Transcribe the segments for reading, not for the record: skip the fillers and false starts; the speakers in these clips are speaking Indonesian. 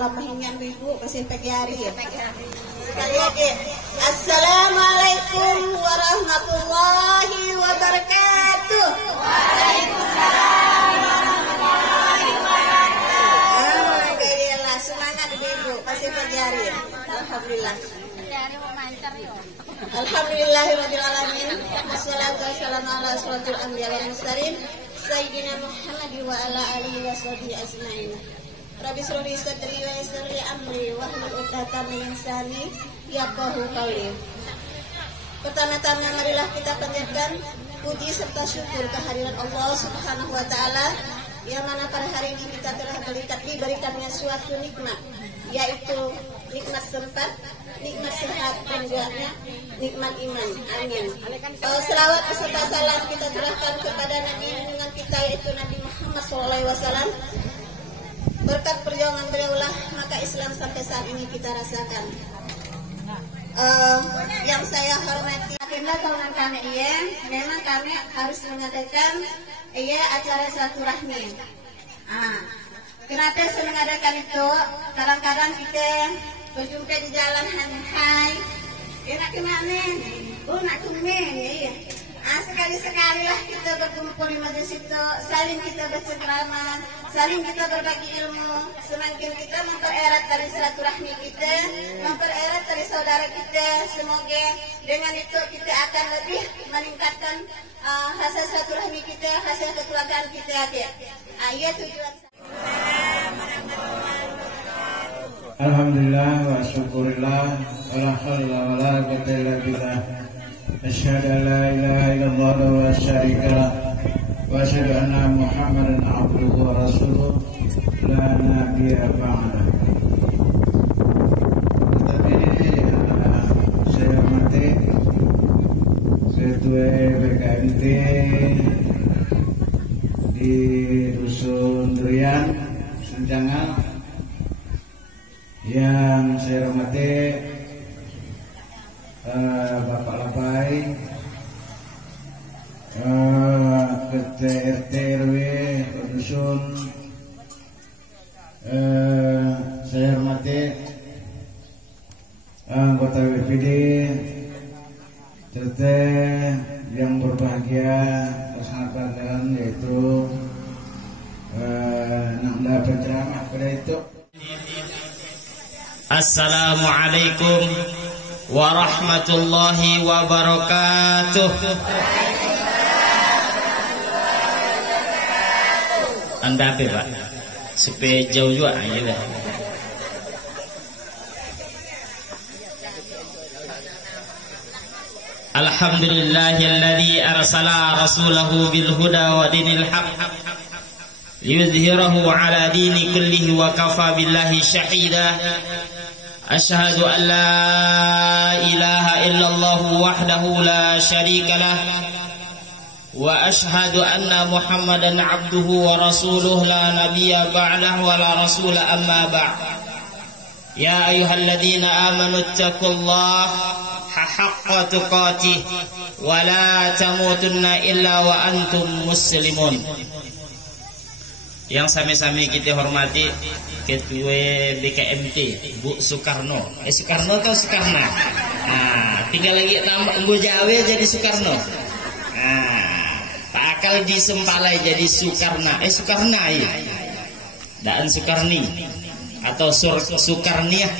lamahingan ibu kasih pagi hari ya. Sekali lagi. Assalamualaikum warahmatullahi wabarakatuh. Waalaikumsalam warahmatullahi wabarakatuh. Gaya semangat ibu kasih pagi hari ya. Alhamdulillah. Alhamdulillahirabbil alamin. Wassalatu wassalamu ala asyrofil anbiya'i wal mursalin sayyidina Muhammad wa ala alihi washabihi ajmain. Rabbi shrah li sadri wa yassir li amri wahlul 'uqdatam min lisani yafqahu qawli. Pertama-tama marilah kita panjatkan puji serta syukur kehadiran Allah Subhanahu wa taala yang mana pada hari ini kita telah diberikannya suatu nikmat, yaitu nikmat sempat, nikmat sehat, dan juga nikmat iman. Amin. Selawat beserta salam kita serahkan kepada Nabi junjungan kita, yaitu Nabi Muhammad SAW. Berkat perjuangan beliaulah maka Islam sampai saat ini kita rasakan. Yang saya hormati, agenda tahunan kami memang kami harus mengadakan acara silaturahmi. Kenapa saya mengadakan itu? Kadang-kadang kita berjumpa di jalan hai, nak kemana? Nak kumen, ya. Sekali-sekali lah kita berkumpul di majelis itu, saling kita bercengkrama, saling kita berbagi ilmu, semakin kita mempererat tali silaturahmi kita, mempererat tali saudara kita. Semoga dengan itu kita akan lebih meningkatkan hasil silaturahmi kita, hasil kekeluargaan kita. Iya tujuan. Alhamdulillah wa syukurillah wa la haula wa la quwwata illa billah. Asyhadu an la ilaha illallah wa syarika lah wa asyhadu anna Muhammadan abduhu wa rasuluh la nabiyya ba'dah. Tapi ini saya hormati Ketua BKMT di Dusun Durian Senjangan, yang saya hormati Bapak Lapai, Ketua RT RW Dusun, saya hormati anggota BPD, serta yang berbahagia bersangkutan, yaitu Nanda penceramah pada itu. Assalamualaikum warahmatullahi wabarakatuh. Anda apa Pak? Supaya jauh juga ya. Alhamdulillahilladzi arsala rasulahu bil huda wa dinil haqq liyudhhirahu ala dini kullihi wa kafa billahi syahida. Asyhadu an la ilaha illallah wahdahu la syarika lah wa asyhadu anna Muhammadan abduhu wa rasuluh la nabiyya ba'dahu wa la rasula amma ba'd. Ya ayyuhalladzina amanu taqullaha haqqa tuqatih wa la tamutunna illa wa antum muslimun. Yang sami-sami kita hormati Ketua BKMT Bu Soekarno. Soekarno atau Soekarna? Tinggal lagi tambah Bu Jawa jadi Soekarno. Pak Akal disempalai jadi Soekarna. Soekarna ya. Dan Soekarni atau Soekarniah.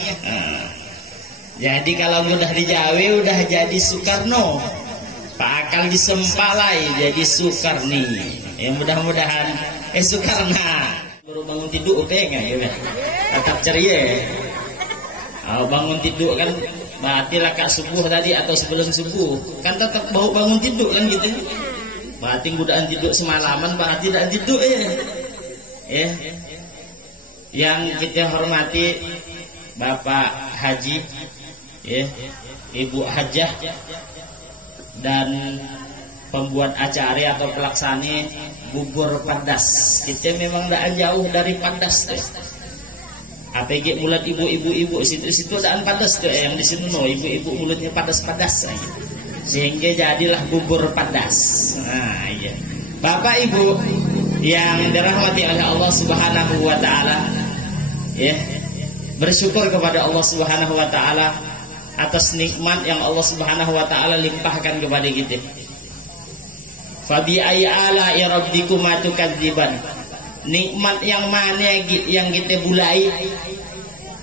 Jadi kalau udah di Jawa udah jadi Soekarno. Pak Akal disempalai jadi Soekarni. Ya mudah-mudahan Soekarna baru bangun tidur oke nggak ya? Tetap ceria. Bangun tidur kan berarti laka subuh tadi atau sebelum subuh kan tetap bau bangun tidur kan gitu. Berarti godaan tidur semalaman berarti tidak tidur ya. Yang kita hormati Bapak Haji ya, Ibu Hajah dan pembuat acara atau pelaksana bubur padas. Kita memang tidak jauh dari padas tuh. APG mulut ibu-ibu situ ada padas tuh yang di sini ibu-ibu mulutnya padas-padas sehingga jadilah bubur padas. Nah, iya. Bapak Ibu yang dirahmati oleh Allah Subhanahu wa taala, ya. bersyukur kepada Allah Subhanahu wa taala atas nikmat yang Allah Subhanahu wa taala limpahkan kepada kita. Fabi ayyi ala'i rabbikuma tukadziban. Nikmat yang mana yang kita bulai,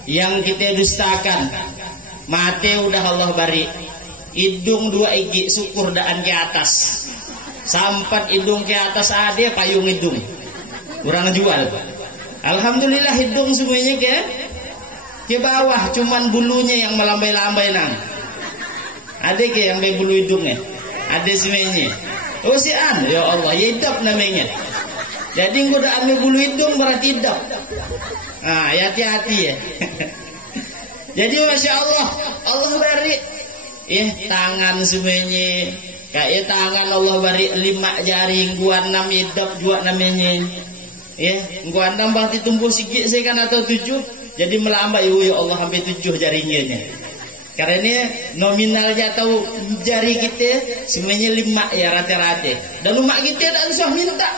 yang kita dustakan. Mate udah Allah bari. Hidung 2 gigi syukur daan ke atas. Sampat hidung ke atas ada payung hidung. Kurang jual. Alhamdulillah hidung semuanya ke bawah, cuman bulunya yang melambai-lambai nang. Ada ke yang bulu hidungnya? Ada semuanya. Oh sian, ya Allah, ya hidup namanya. Jadi udah ambil bulu hidung berarti hidup. Ah, ya hati-hati ya. Jadi masya Allah, Allah beri tangan semuanya. Kayak tangan Allah beri 5 jari, gua 6 hidup juga namanya. Gua 6 berarti tumbuh sikit saya kan atau 7. Jadi melambai ya Allah sampai 7 jarinya. Karena nominalnya tahu jari kita semuanya 5 ya rata-rata. Dan umat kita tak usah minta.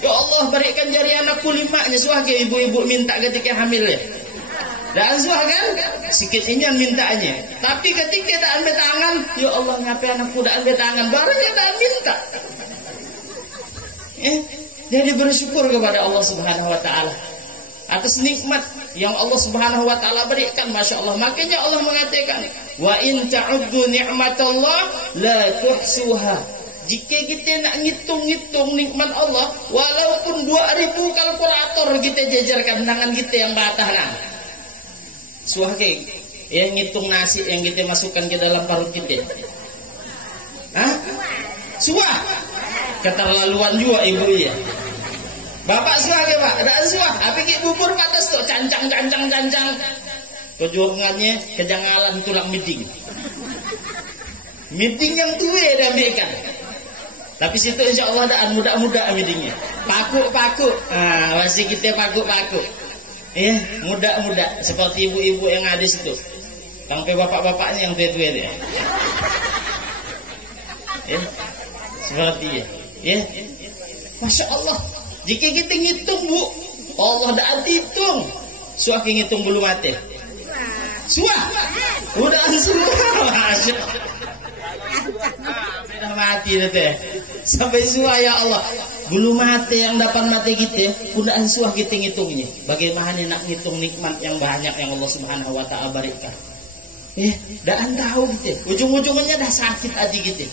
Ya Allah berikan jari anakku 5-nya. Suah ke ibu-ibu minta ketika hamil ya. Dan suah kan? Sikit inyan mintanya. Tapi ketika tak ambil tangan, ya Allah ngapain anakku tak ambil tangan, baru dia tak minta. Jadi bersyukur kepada Allah Subhanahu wa taala atas nikmat yang Allah Subhanahu wa taala berikan, masya Allah. Makanya Allah mengatakan, wa in ta'uddu ni'matallah la tuhsuha. Jika kita nak ngitung-ngitung nikmat Allah, walaupun 2000 kalkulator kita jajarkan tangan kita yang batah nah. Suah ke yang ngitung nasi yang kita masukkan ke dalam perut kita. Hah? Suah. Keterlaluan juga ibu ya. Bapak suah ke Pak? Ada suah. Apa ki bubur patas tuh cancang. Kejuangannya kejangalan tulang miding. Miding yang tua dah ambilkan. Tapi situ insya Allah ada muda-muda midingnya. Paku. Masih kita paku. Muda-muda seperti ibu-ibu yang ada situ. Sampai bapak-bapaknya yang tua-tua dia. Seperti ya. Masya Allah. Jika kita ngitung bu, Allah dah hitung. Suah ngitung bulu mati. Suah. Udah Masya Allah. Mati teh. Sampai suah ya Allah. Bulu mati yang dapat mati kita, udah suah kita ngitungnya. Bagaimana nak ngitung nikmat yang banyak yang Allah Subhanahu wa taala berikan. Dah tahu kita. Ujung-ujungnya dah sakit hati kita.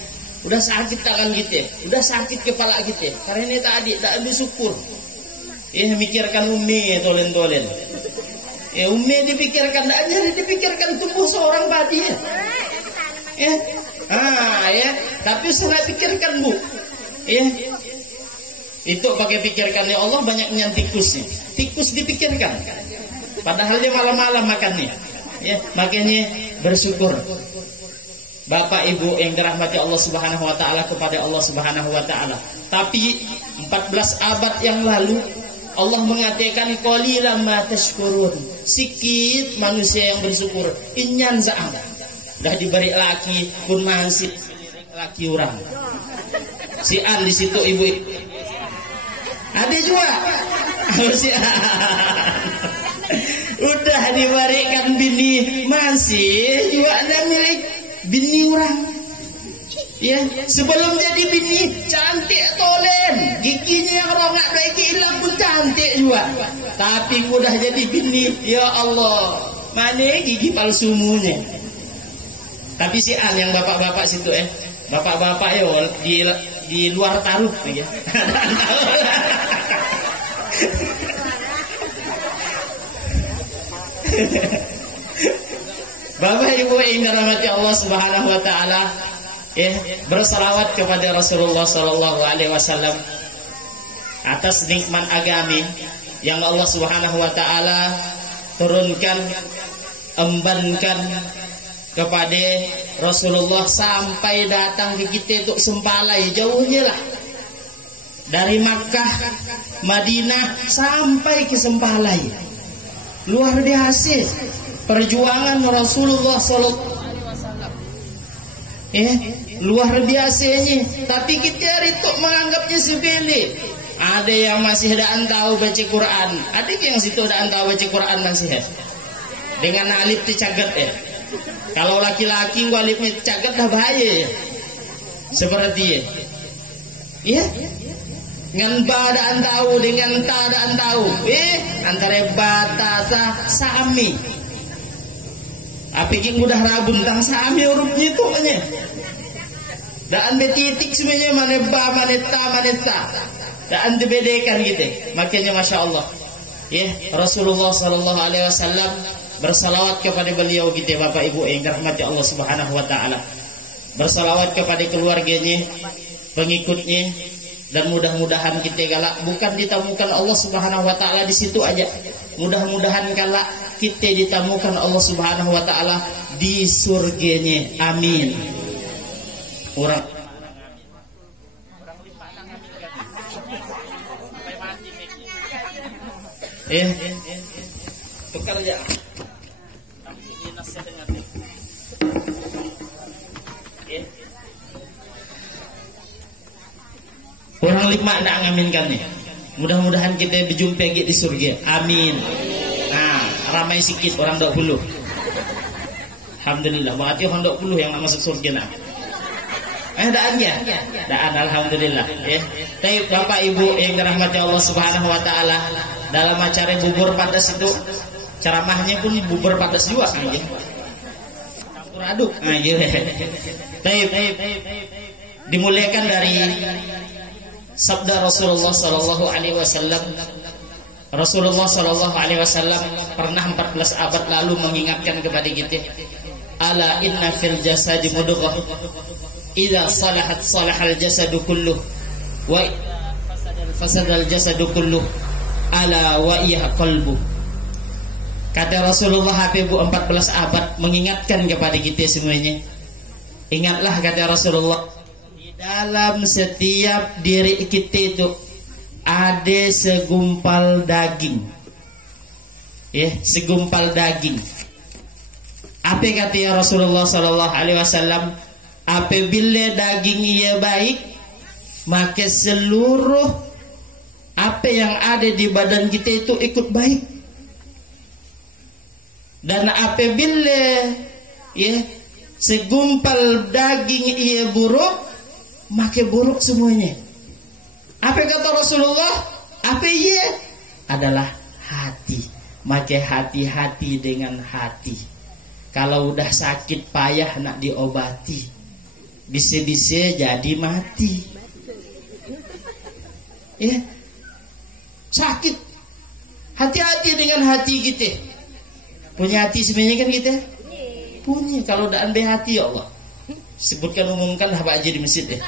Udah sakit tangan kita, udah sakit kepala kita. Karena ini tadi tak ada syukur. Mikirkan umi tolen-tolen. Umi dipikirkan, tak jadi dipikirkan tubuh seorang bayi. Tapi saya pikirkan bu. Itu pakai pikirkan ya Allah banyaknya tikusnya. Tikus dipikirkan. Padahal dia malam-malam makannya. Makanya bersyukur. Bapak Ibu yang dirahmati Allah Subhanahu wa taala kepada Allah Subhanahu wa taala. Tapi 14 abad yang lalu Allah mengatakan qalilan ma tashkurun. Sikit manusia yang bersyukur. Inyan za'am. Dah diberi laki pun masih laki orang. Sian di situ ibu. Ada juga. Sian. Udah diberikan bini masih juga ada milik bini orang. Sebelum jadi bini cantik tolen, giginya yang rongak baik hilang pun cantik juga. Tapi udah jadi bini, ya Allah, mana gigi palsumunya. Tapi sian yang bapak-bapak situ bapak-bapak di luar taruh ya. Bapak Ibu yang dirahmati Allah Subhanahu wa taala, bersalawat kepada Rasulullah sallallahu alaihi wasallam atas nikmat agami yang Allah Subhanahu wa taala turunkan, embankan kepada Rasulullah sampai datang ke kita untuk sempalai jauhnya lah. Dari Makkah, Madinah sampai ke sempalai. Luar biasa perjuangan Rasulullah sallallahu alaihi wasallam. Luar biasanya. Tapi kita itu menganggapnya sepele. Ada yang masih tidak tahu baca Quran. Ada yang situ tidak tahu baca Quran masih. dengan alif dicaget ya. Kalau laki-laki alifnya dicaget dah bahaya ya. Seperti ya. Ya. Dengan badaan tahu dengan tadaan tahu. Antara batasa sami. Apa yang mudah rabun tentang sami hurufnya itu makanya. Dan titik sebenarnya mana ba mana ta mana sa. Dan dibedakan gitu. Makanya masya Allah. Ya, Rasulullah sallallahu alaihi wasallam bersalawat kepada beliau gitu Bapak Ibu yang dirahmati Allah Subhanahu wa taala. Bersalawat kepada keluarganya, pengikutnya, dan mudah-mudahan kita galak bukan ditemukan Allah Subhanahu wa taala di situ aja. Mudah-mudahan galak kita ditemukan Allah Subhanahu wa taala di surganya. Amin. Orang tukar aja. Orang lima nak ngaminkan nih. Mudah-mudahan kita berjumpa di surga. Amin. Nah, ramai sikit orang 20. Alhamdulillah. Berarti orang 20 yang nak masuk surga nak. Daan ya? Daan alhamdulillah. Tapi Bapak Ibu yang dirahmati Allah Subhanahu wa taala, dalam acara bubur padas itu ceramahnya pun bubur padas juga aja. Campur aduk. Baik. Dimuliakan dari sabda Rasulullah sallallahu alaihi wasallam. Rasulullah sallallahu alaihi wasallam pernah 14 abad lalu mengingatkan kepada kita, ala inna fil jasadi mudghah idza salahat salahal jasadu kulluh wa fasadal jasadu kulluh ala wa iya qalbu. Kata Rasulullah Habibu 14 abad mengingatkan kepada kita semuanya. Ingatlah kata Rasulullah, di dalam setiap diri kita itu ada segumpal daging. Segumpal daging. Apa kata Rasulullah sallallahu alaihi wasallam? Apabila daging ia baik, maka seluruh apa yang ada di badan kita itu ikut baik. Dan apabila segumpal daging ia buruk, maka buruk semuanya. Apa kata Rasulullah? Apa ia? Adalah hati. Maka hati-hati dengan hati. Kalau udah sakit payah nak diobati, bisa-bisa jadi mati. Sakit. Hati-hati dengan hati kita. Punya hati sebenarnya kan kita? Punya. Kalau udah ambil hati ya Allah, sebutkan umumkan apa aja di masjid ya.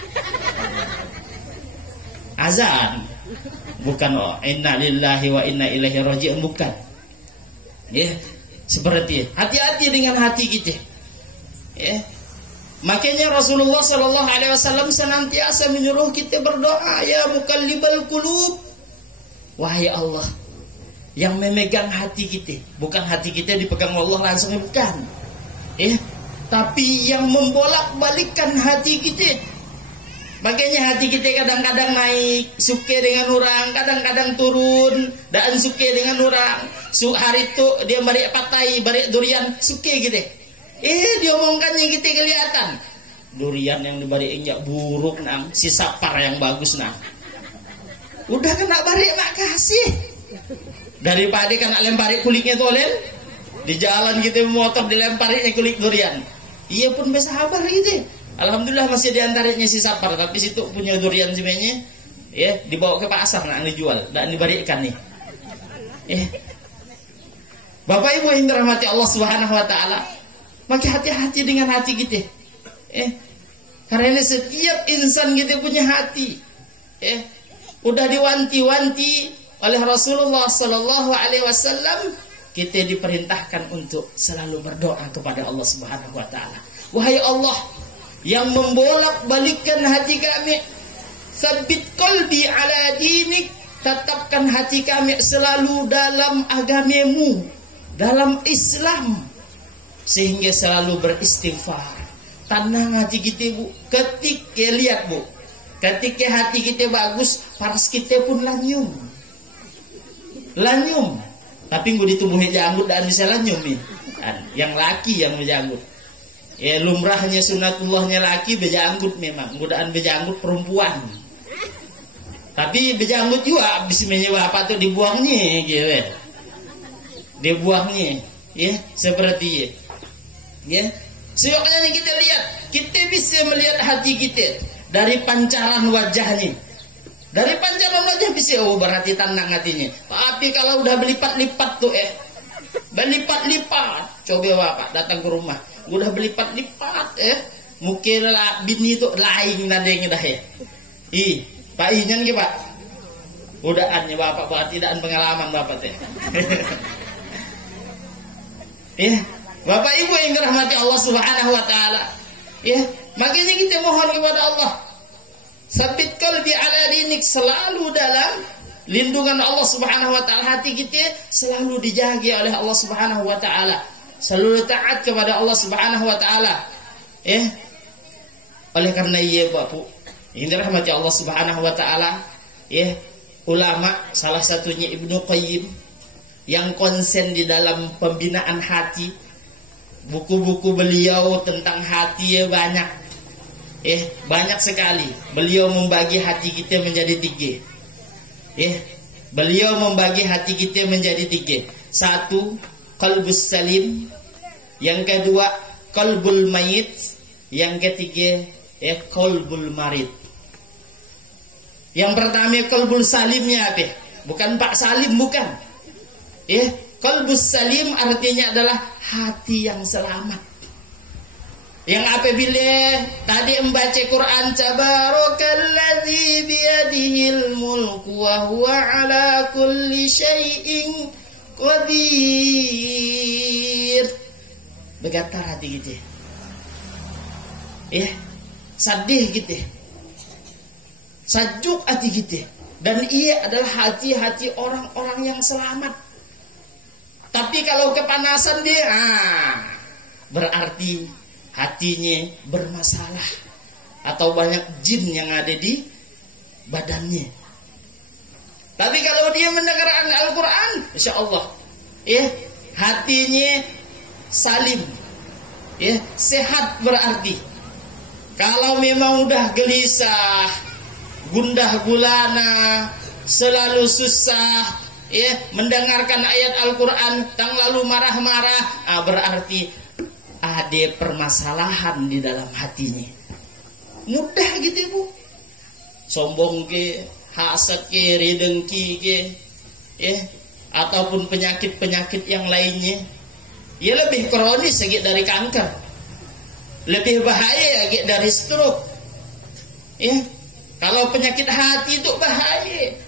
Azan. Bukan inna lillahi wa inna ilaihi raji'un, bukan. Seperti hati-hati dengan hati kita. Makanya Rasulullah sallallahu alaihi wasallam senantiasa menyuruh kita berdoa, ya muqallibal qulub. Wahai Allah yang memegang hati kita, bukan hati kita dipegang Allah langsung, bukan. Tapi yang membolak-balikkan hati kita. Makanya hati kita kadang-kadang naik, suka dengan orang, kadang-kadang turun, dan suka dengan orang. Hari itu dia balik patai, balik durian, suka gitu. Diomongkannya kita kelihatan. Durian yang dibaliknya buruk nang, si sapar yang bagus nang. Udah kena balik mak kasih. Daripada kena lemparin kulitnya tolen, di jalan gitu motor dilemparinnya kulit durian. Ia pun bersabar gitu. Alhamdulillah masih diantaranya si sapar, tapi situ punya durian sebenarnya, dibawa ke pasar nak dijual dan dibalikkan nih. Bapak Ibu yang dirahmati Allah Subhanahu wa taala, maka hati-hati dengan hati kita. Karena setiap insan kita punya hati. Udah diwanti-wanti oleh Rasulullah sallallahu alaihi wasallam, kita diperintahkan untuk selalu berdoa kepada Allah Subhanahu wa taala. Wahai Allah yang membolak-balikkan hati kami, sabit qalbi ala dinik, tetapkan hati kami selalu dalam agamamu, dalam Islam, sehingga selalu beristighfar. Tenang hati kita, Bu. Ketika lihat, Bu, ketika hati kita bagus, paras kita pun lanyum. Tapi gue ditumbuhi janggut dan misalnya nyumi. Yang laki yang berjanggut. Ya lumrahnya sunatullahnya laki berjanggut memang. Godaan berjanggut perempuan. Tapi berjanggut juga bismillah bapak tuh dibuangnya gitu. Dibuangnya ya seperti ya. Sebabnya kita lihat, kita bisa melihat hati kita dari pancaran wajahnya. Dari pancaran wajah bisa berarti tenang hatinya. Tapi kalau udah berlipat-lipat tuh berlipat-lipat. Coba bapak datang ke rumah, udah berlipat-lipat mungkin lah bini itu lain nadanya dah ya. Pak Inyan ke Pak? Udahannya bapak berarti tidak pengalaman bapak teh. Ya, Bapak Ibu yang dirahmati Allah Subhanahu wa taala. Ya, makanya kita mohon kepada Allah. Sabit qalbi ala dinik, selalu dalam lindungan Allah Subhanahu wa taala. Hati kita selalu dijaga oleh Allah Subhanahu wa taala. Selalu taat kepada Allah Subhanahu wa taala. Ya. Oleh karena iya Bapak, yang dirahmati Allah Subhanahu wa taala, ya, ulama salah satunya Ibnu Qayyim yang konsen di dalam pembinaan hati. Buku-buku beliau tentang hati ya banyak. Banyak sekali. Beliau membagi hati kita menjadi 3. Beliau membagi hati kita menjadi 3. 1, qalbus salim. Yang kedua, qalbul mayit. Yang ketiga, qalbul marid. Yang pertama qalbul salimnya apa? Bukan Pak Salim, bukan. Qalbus salim artinya adalah hati yang selamat. Yang apabila tadi membaca Quran, tabarakalladzi biyadihil mulku wa huwa ala kulli syai'in qadir. Bergetar hati kita. Sedih kita. Sajuk hati kita. Dan ia adalah hati-hati orang-orang yang selamat. Tapi kalau kepanasan dia, berarti hatinya bermasalah atau banyak jin yang ada di badannya. Tapi kalau dia mendengar Al-Quran, insya Allah, hatinya salim, sehat berarti. Kalau memang udah gelisah, gundah gulana, selalu susah, mendengarkan ayat Al-Quran, tang lalu marah-marah, berarti ada permasalahan di dalam hatinya. Mudah gitu Bu. Sombong ke, hasad ke, ridengki ke, ataupun penyakit-penyakit yang lainnya. Ya lebih kronis lagi dari kanker. Lebih bahaya lagi dari stroke. Kalau penyakit hati itu bahaya.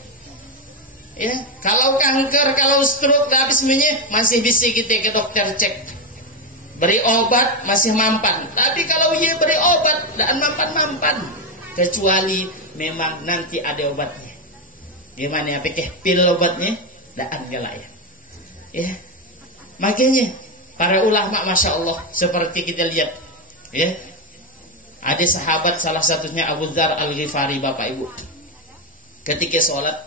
Kalau kanker, kalau stroke, tapi semuanya masih bisa kita ke dokter cek. Beri obat masih mampan. Tapi kalau ia beri obat dan mampan-mampan, kecuali memang nanti ada obatnya. Gimana ya, pakai pil obatnya dan galayan. Makanya para ulama masya Allah seperti kita lihat, ada sahabat salah satunya Abu Dzar Al-Ghifari Bapak Ibu. Ketika sholat,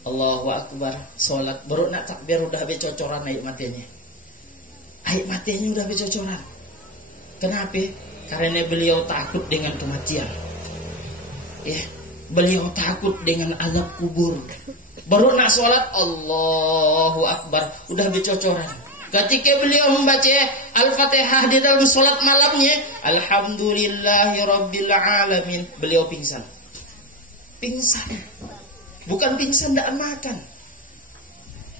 Allahu Akbar, sholat baru nak takbir udah becocoran air matanya. Air matanya udah becocoran. Kenapa? Karena beliau takut dengan kematian. Beliau takut dengan azab kubur. Baru nak sholat, Allahu Akbar, udah becocoran. Ketika beliau membaca Al-Fatihah di dalam sholat malamnya, Alhamdulillahirabbil alamin, beliau pingsan. Bukan pingsan tidak makan.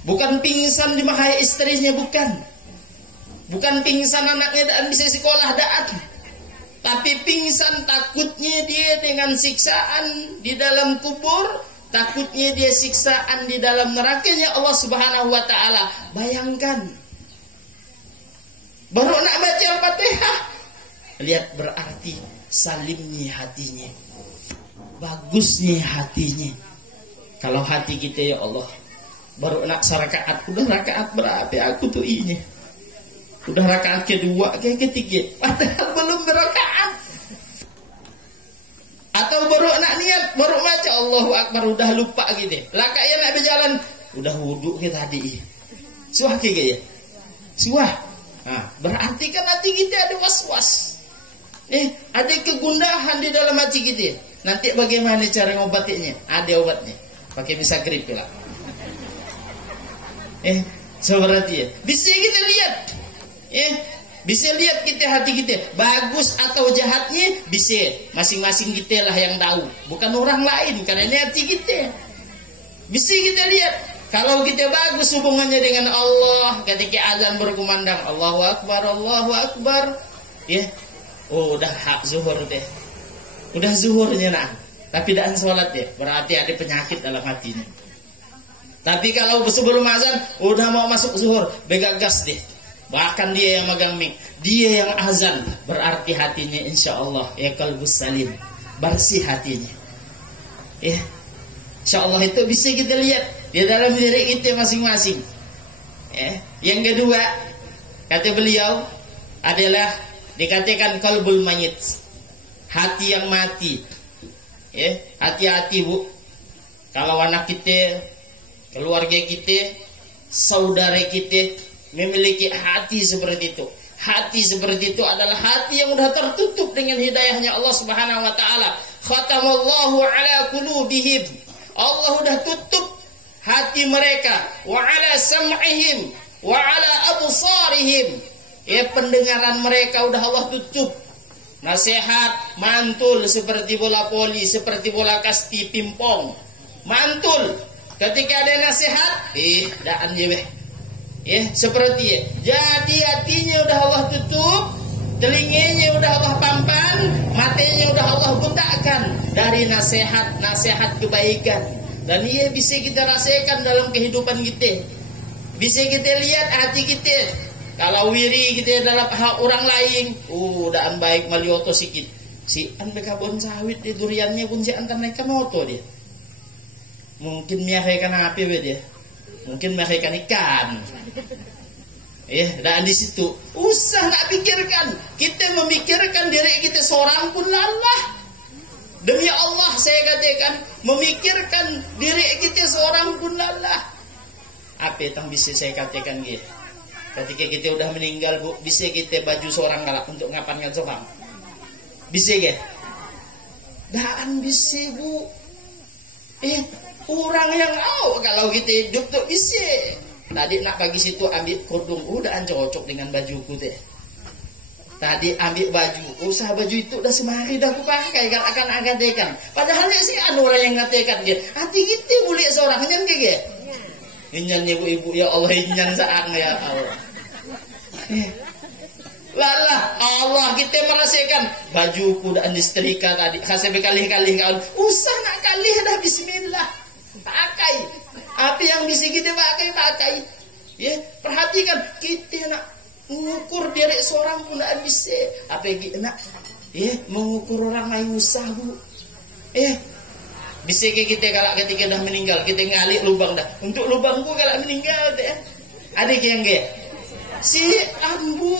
Bukan pingsan dimarahi istrinya, bukan. Bukan pingsan anaknya tidak bisa sekolah, tidak. Tapi pingsan takutnya dia dengan siksaan di dalam kubur, takutnya dia siksaan di dalam nerakanya Allah Subhanahu wa taala. Bayangkan. Baru nak baca Al-Fatihah, lihat berarti salimnya hatinya, bagusnya hatinya. Kalau hati kita ya Allah, baru nak sarakaat, udah rakaat berapa aku tuh ini, udah rakaat kedua, kayak ketiga, padahal belum berakaat. Atau baru nak niat, baru baca Allahu Akbar, udah lupa gitu. Lakaknya nak berjalan, udah wudhu kita tadi. Suah kayak ya. Suah. Nah, berarti kan hati kita ada was-was. Ada kegundahan di dalam hati kita. Nanti bagaimana cara ngobatinya? Ada obatnya. Pakai misagrip lah. Seperti ya. Bisa kita lihat. Bisa lihat kita hati kita bagus atau jahatnya, bisa masing-masing kita lah yang tahu, bukan orang lain, karena ini hati kita. Bisa kita lihat kalau kita bagus hubungannya dengan Allah, ketika azan berkumandang Allahu Akbar, Allahu Akbar, ya, udah hak zuhur deh, udah zuhurnya nak, tapi dah sholat deh, berarti ada penyakit dalam hatinya. Tapi kalau sebelum azan udah mau masuk zuhur, begagas deh. Bahkan dia yang megang mic, dia yang azan, berarti hatinya insya Allah ya qalbus salim, bersih hatinya. Insya Allah itu bisa kita lihat di dalam diri kita masing-masing. Yang kedua, kata beliau adalah dikatakan qalbul mayit, hati yang mati. Hati-hati bu, kalau anak kita, keluarga kita, saudara kita memiliki hati seperti itu. Hati seperti itu adalah hati yang sudah tertutup dengan hidayahnya Allah Subhanahu wa taala. Khatamallahu ala qulubihim. Allah sudah tutup hati mereka, wa ala sam'ihim wa ala absarihim. Pendengaran mereka sudah Allah tutup. Nasihat mantul seperti bola voli, seperti bola kasti pimpong. Mantul. Ketika ada nasihat, daan je weh. Seperti ya. Jadi hatinya udah Allah tutup, telinganya udah Allah pampan, matanya udah Allah butakkan dari nasihat kebaikan. Dan ia bisa kita rasakan dalam kehidupan kita. Bisa kita lihat hati kita. Kalau wiri kita dalam hak orang lain, daan baik malioto sikit. Si an bekabon sawit di duriannya pun si antar naik moto dia. Mungkin miahekan apa dia? Mungkin mereka ikan. Dan di situ usah nak pikirkan. Kita memikirkan diri kita seorang pun lelah. Demi Allah saya katakan, memikirkan diri kita seorang pun lelah. Apa yang bisa saya katakan gitu? Ketika kita udah meninggal bu, bisa kita baju seorang galak untuk ngapankan seorang. Bisa gitu? Dan bisa bu. Orang yang kalau kita hidup tuh bisa. Tadi nak pagi situ ambil kerudung, udah cocok dengan bajuku deh. Tadi ambil baju, usaha baju itu udah semari dah aku pakai, kan akan agadekan. Padahal sih orang yang ngatekan dia. Hati kita boleh seorang nyan kayak. Nyan ibu-ibu ya Allah, nyan saat ya Allah. Lalah Allah kita merasakan bajuku udah disetrika tadi, kasih berkali-kali kan. Usah nak kali dah bismillah. Pakai apa yang bisa kita pakai. Perhatikan kita nak mengukur diri seorang pun tak bisa. Apa yang nak mengukur orang lain usah bu. Bisa kita kalau ketika dah meninggal kita ngalik lubang dah. Untuk lubangku kalau meninggal deh. Ada yang si ambu.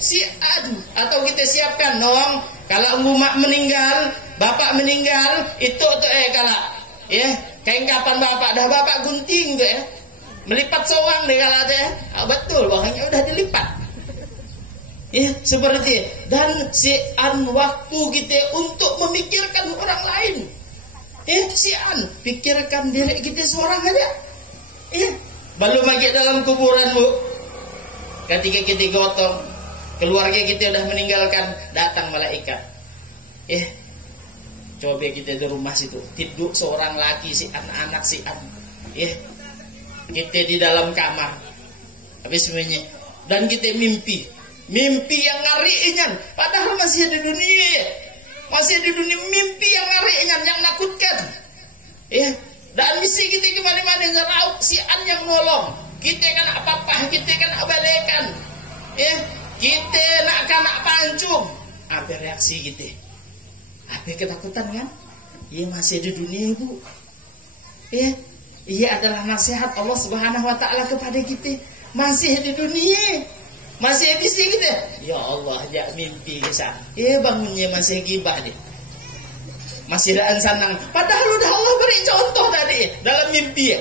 Si an atau kita siapkan dong. Kalau mak meninggal, bapak meninggal itu tuh kalau kain kapan bapak dah bapak gunting tuh melipat sowang deh kalau ada betul bahannya udah dilipat seperti dan si an waktu kita untuk memikirkan orang lain si an pikirkan diri kita seorang aja belum lagi dalam kuburan bu ketika kita gotong keluarga kita udah meninggalkan datang malaikat coba kita di rumah situ tidur seorang laki si anak si an kita di dalam kamar habis semuanya dan kita mimpi yang ngariinyan padahal masih di dunia mimpi yang ngariinyan yang nakutkan dan misi kita kemana-mana nyerau si an yang nolong kita kan apa-apa kita kan abalekan kita nak pancung apa reaksi kita. Apa ketakutan kan? Masih di dunia ibu. Adalah nasihat Allah Subhanahu wa taala kepada kita. Masih di dunia. Masih bisa kita. Ya Allah, ya mimpi kisah. Bangunnya masih gibah deh. Masih daan sanang. Padahal udah Allah beri contoh tadi dalam mimpi.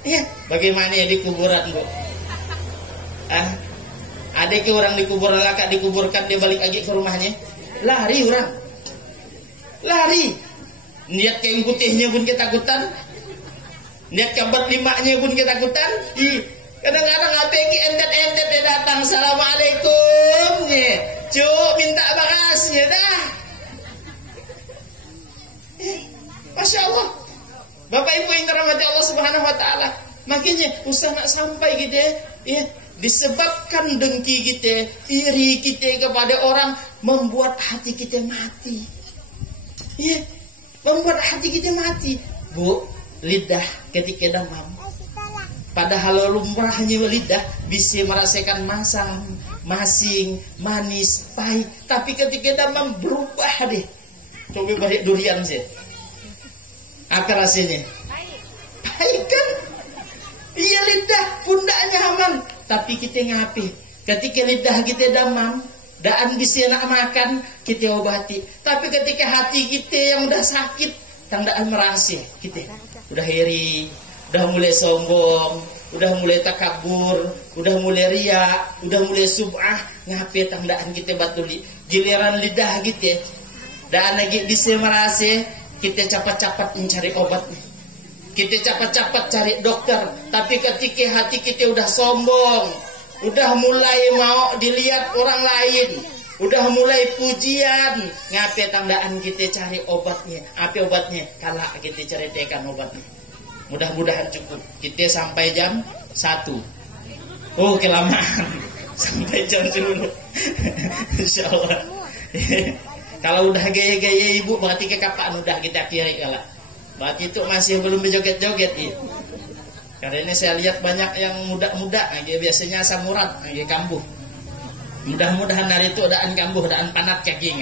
Iya, bagaimana ya di kuburan, Bu? Ada ke orang di kuburan laka dikuburkan, dia balik lagi ke rumahnya. Lari orang. Lari. Niat kain putihnya pun ketakutan. Niat kabat limaknya pun ketakutan. Kadang-kadang APG endet-endet dia datang. Assalamualaikum. Cuk, minta bakasnya dah. Masya Allah. Bapak Ibu yang dirahmati Allah Subhanahu wa taala. Makanya usah nak sampai gitu ya. Disebabkan dengki kita, iri kita kepada orang membuat hati kita mati. Ya, membuat hati kita mati. Bu, lidah ketika demam. Padahal lumrahnya lidah bisa merasakan masam, masing, manis, pahit. Tapi ketika demam berubah deh. Coba balik durian sih. Apa rasanya? Pahit kan? Iya, lidah pundaknya aman. Tapi kita ngapi. Ketika lidah kita demam, daan bisa nak makan, kita obati. Tapi ketika hati kita yang udah sakit, tandaan merasa kita udah iri, udah mulai sombong, udah mulai takabur, udah mulai riya, udah mulai sub'ah, ngapi tandaan kita batuli. Giliran lidah kita, daan lagi bisa merasa, kita cepat-cepat mencari obatnya. Kita cepat-cepat cari dokter. Tapi ketika hati kita udah sombong, udah mulai mau dilihat orang lain, udah mulai pujian, ngapain tandaan kita cari obatnya? Apa obatnya? Kalau kita ceritakan obatnya. Mudah-mudahan cukup. Kita sampai jam 1. Oh, kelamaan. Sampai jam 10. Insya Allah. Kalau udah gaya-gaya ibu, berarti ke kapan udah kita kira kalah. Berarti itu masih belum berjoget-joget ya. Karena ini saya lihat banyak yang muda-muda, biasanya samurat, kambuh. Mudah-mudahan hari itu daan kambuh, daan panat kaki,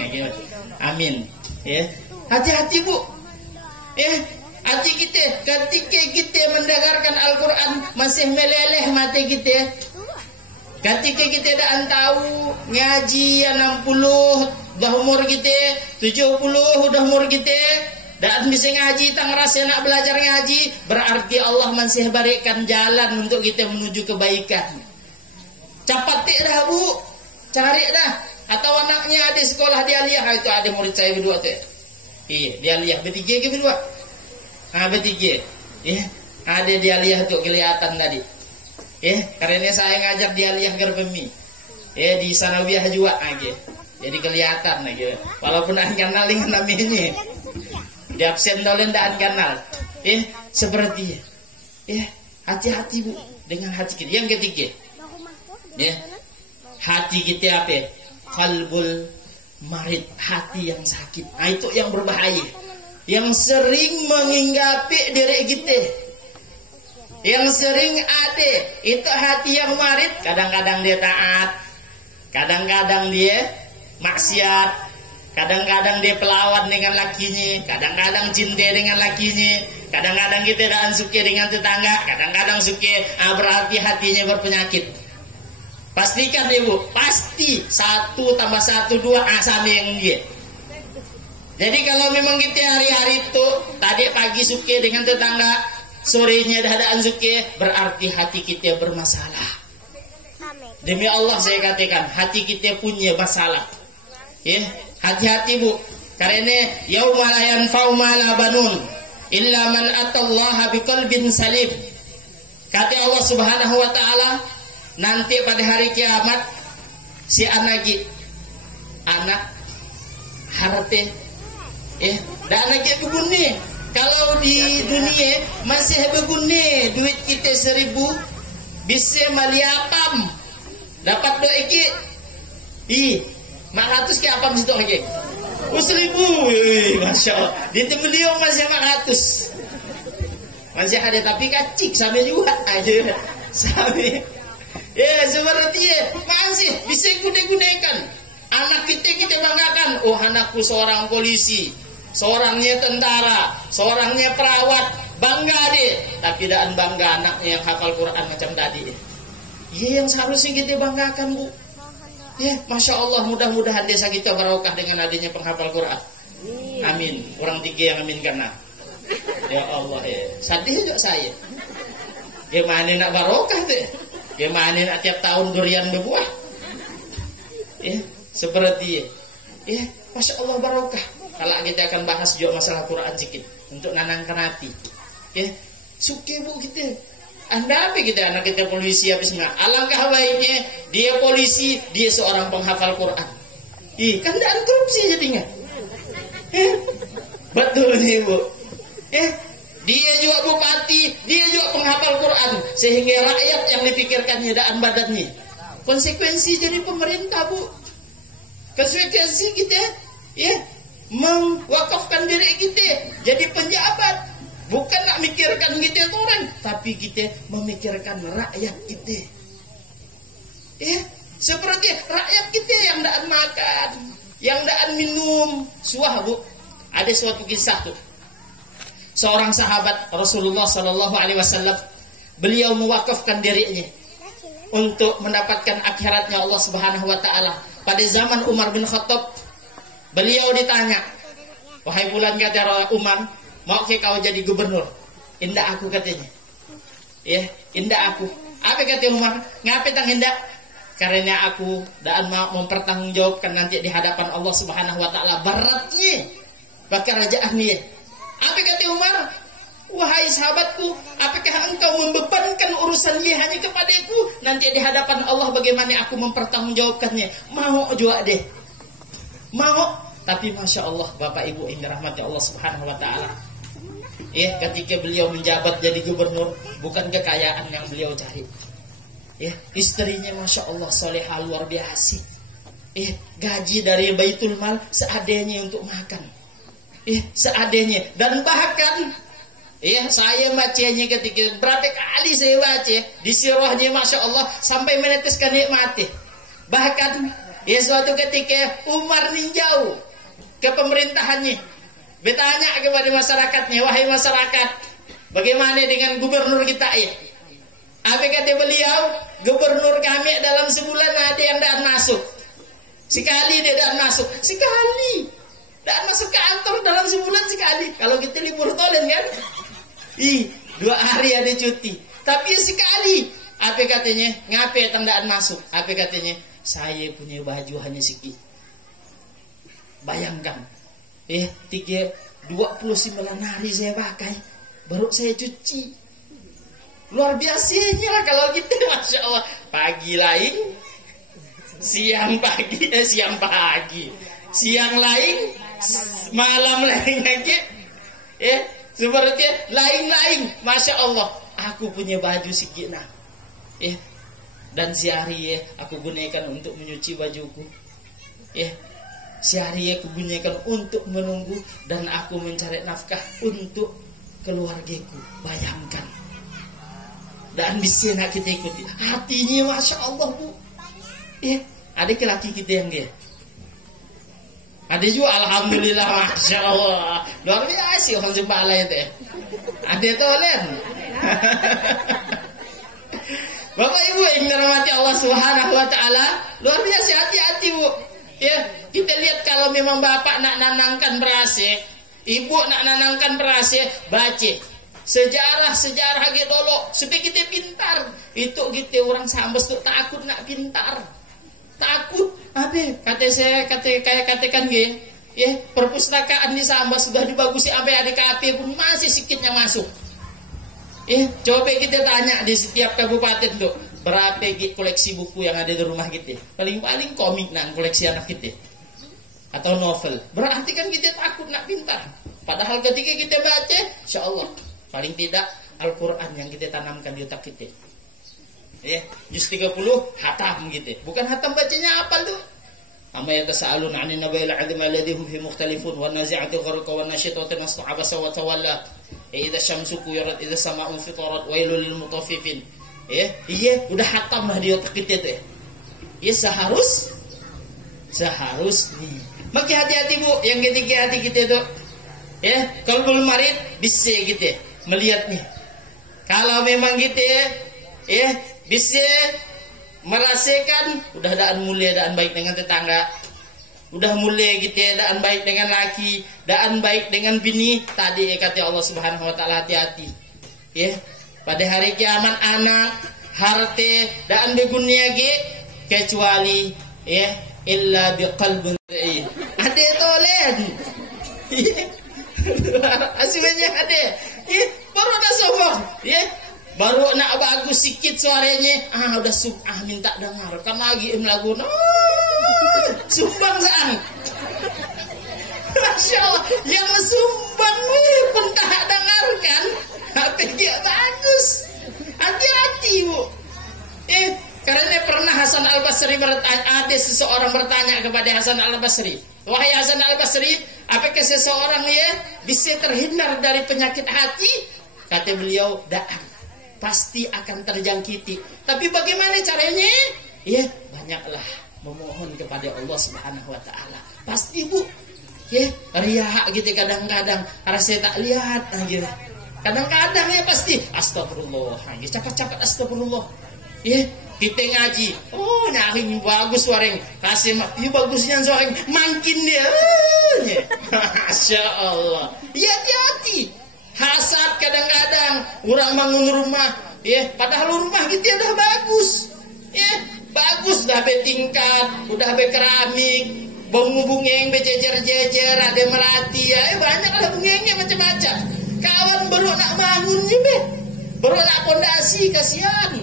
amin. Ya, hati-hati Bu. Hati kita, ketika kita mendengarkan Al-Quran masih meleleh mata kita. Ketika kita daan tahu ngaji 60, dah umur kita 70, udah umur kita. Dan bisa ngaji, tak ngerasa nak belajar ngaji, berarti Allah masih berikan jalan untuk kita menuju kebaikan. Cepat dah Bu, cari dah. Atau anaknya ada sekolah dia lihat, itu ada murid saya berdua tuh. Iya, dia lihat bertiga ke berdua. Bertiga. Ada dia lihat tuh kelihatan tadi. Karena saya ngajar dia lihat gerbemi. Di Sanawiyah juga aja. Jadi kelihatan aja. Walaupun an kenalin namanya. Di absen dolen daan kanal. Seperti hati-hati Bu dengan hati kita. Yang ketiga, hati kita apa? Qalbul marid, hati yang sakit. Itu yang berbahaya. Yang sering menginggapi diri kita. Yang sering ada itu hati yang marid. Kadang-kadang dia taat, kadang-kadang dia maksiat. Kadang-kadang dia pelawan dengan lakinya, kadang-kadang cinta dengan lakinya, kadang-kadang kita daan suka dengan tetangga, kadang-kadang suka, berarti hatinya berpenyakit. Pastikan Ibu, pasti 1 tambah 1 2 sama yang dia. Jadi kalau memang kita hari-hari itu tadi pagi suka dengan tetangga, sorenya daan suka, berarti hati kita bermasalah. Demi Allah saya katakan, hati kita punya masalah. Hati-hati Bu, karena yauma la yanfa'u mala banun illa man atallaha biqalbin salim. Kata Allah Subhanahu wa taala, nanti pada hari kiamat si anak harta dan anak beguni. Kalau di dunia masih beguni, duit kita 1000 bisa maliapam dapat do iki. 400 ke apa mesti lagi? 1000. Masya Allah. Di beliau masih 400. Masih ada tapi kacik sampai juga aja. Sampai. Seperti masih bisa guna-gunakan. Anak kita banggakan. Oh, anakku seorang polisi, seorangnya tentara, seorangnya perawat. Bangga deh. Tapi daan bangga anaknya yang hafal Quran macam tadi. Yang seharusnya kita banggakan Bu. Masya Allah, mudah-mudahan desa kita barokah dengan adanya penghafal Quran. Amin. Orang 3 yang amin karena. Ya Allah Sedih juga saya. Gimana nak barokah tuh? Gimana nak tiap tahun durian berbuah? Ya, seperti ya, Masya Allah barokah. Kalau kita akan bahas juga masalah Quran sedikit untuk nanangkan hati. Ya, suki bu kita. Anda apa kita anak kita polisi habis nggak? Alangkah baiknya dia polisi, dia seorang penghafal Quran. Kan tidak korupsi jadinya. Betul nih bu. Dia juga bupati, dia juga penghafal Quran, sehingga rakyat yang dipikirkannya dan badannya. Konsekuensi jadi pemerintah bu. Konsekuensi kita, mewakafkan diri kita jadi penjabat. Bukan nak mikirkan kita itu orang, tapi kita memikirkan rakyat kita. Seperti rakyat kita yang tidak makan, yang tidak minum. Suah bu, ada suatu kisah tuh. Seorang sahabat Rasulullah Sallallahu Alaihi Wasallam, beliau mewakafkan dirinya untuk mendapatkan akhiratnya Allah Subhanahu Wa Taala. Pada zaman Umar bin Khattab, beliau ditanya, wahai bulan kata Umar, mau ke kau jadi gubernur? Indah aku katanya. Indah aku. Apa kata Umar? Ngapain tang indah? Karena aku dan mau mempertanggungjawabkan nanti di hadapan Allah Subhanahu Wa Taala beratnya kerajaan ini. Apa kata Umar? Wahai sahabatku, apakah engkau membebankan urusan ini hanya kepadaku? Nanti di hadapan Allah bagaimana aku mempertanggungjawabkannya? Mau juga deh. Mau. Tapi Masya Allah, Bapak Ibu yang dirahmati Allah Subhanahu Wa Taala. Ketika beliau menjabat jadi gubernur, bukan kekayaan yang beliau cari. Istrinya Masya Allah solehah luar biasa. Gaji dari Baitul Mal seadanya untuk makan. Seadanya. Dan bahkan saya bacanya ketika berapa kali saya baca di sirahnya Masya Allah sampai meneteskan nikmati. Bahkan suatu ketika Umar ninjau ke pemerintahannya, bertanya kepada masyarakatnya, wahai masyarakat, bagaimana dengan gubernur kita Apa kata beliau? Gubernur kami dalam sebulan ada yang tidak masuk. Sekali dia tidak masuk. Sekali. Dan masuk kantor dalam sebulan sekali. Kalau kita libur tolen kan, 2 hari ada cuti. Tapi sekali. Apa katanya? Ngapain tandaan masuk? Apa katanya? Saya punya baju hanya sedikit. Bayangkan, 29 hari saya pakai, baru saya cuci. Luar biasanya lah kalau gitu, Masya Allah. Pagi lain, siang pagi, siang lain, malam lain lagi, seperti lain-lain. Masya Allah, aku punya baju sikit nah, dan sehari aku gunakan untuk menyuci bajuku, sehari aku gunakan untuk menunggu dan aku mencari nafkah untuk keluargaku. Bayangkan, dan bisa nak kita ikuti hatinya, Masya Allah bu. Ada laki kita yang dia. Ada juga alhamdulillah Masya Allah. Luar biasa orang jembala itu Ada tolen. Bapak Ibu yang dirahmati Allah Subhanahu Wa Taala, luar biasa, hati-hati bu. Kita lihat kalau memang bapak nak nanangkan beras, ibu nak nanangkan beras, baca sejarah gitu dulu supaya kita pintar. Itu kita orang Sambas tuh takut nak pintar. Takut. Katakan perpustakaan di Sambas sudah dibagusi sampai ada KP pun masih sedikitnya masuk. Coba kita tanya di setiap kabupaten tuh berapa koleksi buku yang ada di rumah kita. Paling komik nah koleksi anak kita atau novel. Berarti kan kita takut nak pintar. Padahal ketika kita baca, Insya Allah paling tidak Al-Quran yang kita tanamkan di otak kita. Juz 30 hatam gitu. Bukan hatam bacanya apa tuh? Amma yatasaalun 'anil naba'il 'adzim alladhi hum fi mukhtalifun wan nazi'ati gharqa wan nashiṭati nasṭa 'abasa wa tawalla. Idza syamsu kuwirat idza sama'u fitarat wailul lil mutaffifin. Udah hatam lah di otak kita tuh. Seharusnya. Maka hati-hati bu, yang ketiga hati kita tuh. Kalau belum marid bisa gitu melihatnya. Kalau memang gitu bisa merasakan udah daan mulia, daan baik dengan tetangga, udah mulia gitu daan baik dengan laki, daan baik dengan bini. Tadi kata Allah Subhanahu Wa Taala hati-hati. pada hari kiamat anak harta dan begunia ge kecuali ya illa biqalbin sa'id. Ade tolen. Aslinya ade. Baru dah sombong, ya. Baru nak bagus sikit suaranya, udah minta dengar. Kan lagi lagu sumbang saan. Masya Allah, yang sumbang pun tak dengarkan. Tapi dia bagus. Hati-hati bu. Karena pernah Hasan Al-Basri ada seseorang bertanya kepada Hasan Al-Basri, wahai Hasan Al-Basri, apakah seseorang ya bisa terhindar dari penyakit hati? Kata beliau, da'an, pasti akan terjangkiti. Tapi bagaimana caranya? Ya, banyaklah memohon kepada Allah Subhanahu wa taala. Pasti bu. Ya, riak gitu kadang-kadang, rasa tak lihat gitu. Kadang-kadang ya pasti astagfirullah. Cepat-cepat astagfirullah. Ya, kita ngaji. Oh, nyaring bagus suaranya. Kasih bagusnya suaranya. Makin dia. Masya Allah. Ya, hati-hati. Hasad kadang-kadang orang bangun rumah, ya, padahal rumah kita udah bagus, ya, bagus dah betingkat, udah bekeramik, bunga-bungeng bejejer-jejer, ada melati, ya, banyak lah bungengnya macam-macam. Kawan baru nak bangunnya be, baru nak pondasi kasihan,